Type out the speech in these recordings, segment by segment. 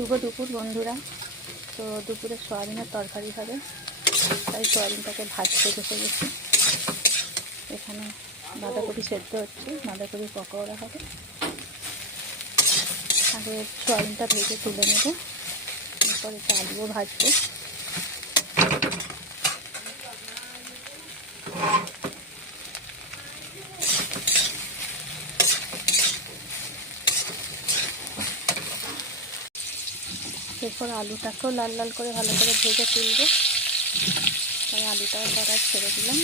শুভ দুপুর বন্ধুরা। তো দুপুরে সয়াবিনের তরকারি হবে, তাই সয়াবিনটাকে ভাজতে বসে গেছি। এখানে বাঁধাকপি সেদ্ধ হচ্ছে, বাঁধাকপি পকোড়া হবে। আগে সয়াবিনটা ভেজে তুলে নেব, এরপরে আলুও ভাজবো। এরপর আলুটাকেও লাল লাল করে ভালো করে ভেজে তুলবো, তাই আলুটাও কড়াই ছেড়ে দিলাম।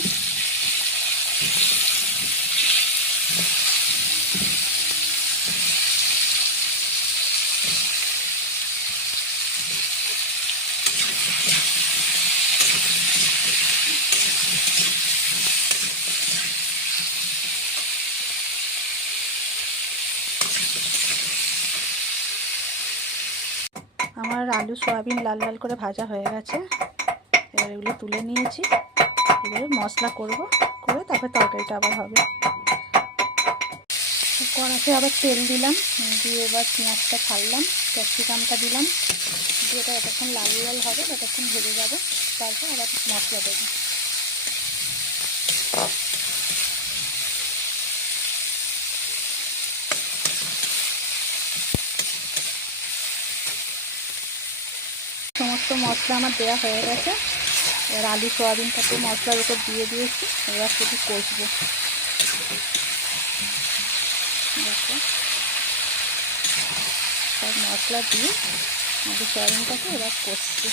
আমার আলু সয়াবিন লাল লাল করে ভাজা হয়ে গেছে। এবার এগুলো তুলে নিয়েছি, এবারে মশলা করব, করে তারপর তরকারিটা আবার হবে। কড়াতে আবার তেল দিলাম, দিয়ে এবার পেঁয়াজটা ছাড়লাম, ক্যাপসিকামটা দিলাম, দিয়ে এটা এতক্ষণ লাল লাল হবে, ততক্ষণ ভেজে যাবে। তারপর আবার মশলা দেবো। সমস্ত মশলা আমার দেওয়া হয়ে গেছে। এবার আলু সয়াবিনটাকে মশলার উপর দিয়ে দিয়েছি, এবার শুধু কষবো। সব মশলা দিয়ে আলু সয়াবিনটাকে এবার কষছি।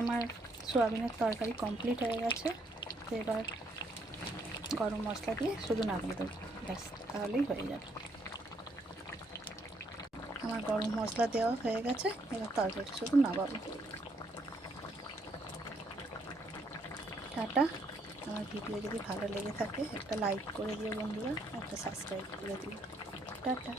আমার সয়াবিনের তরকারি কমপ্লিট হয়ে গেছে। তো এবার গরম মশলা দিয়ে শুধু নামিয়ে দেবো, ব্যাস, তাহলেই হয়ে যাবে। আমার গরম মশলা দেওয়া হয়ে গেছে, এবার তরকারিটা শুধু নামাবো। টাটা। আমার ভিডিও যদি ভালো লেগে থাকে একটা লাইক করে দিও বন্ধুরা, একটা সাবস্ক্রাইব করে দিও। টাটা।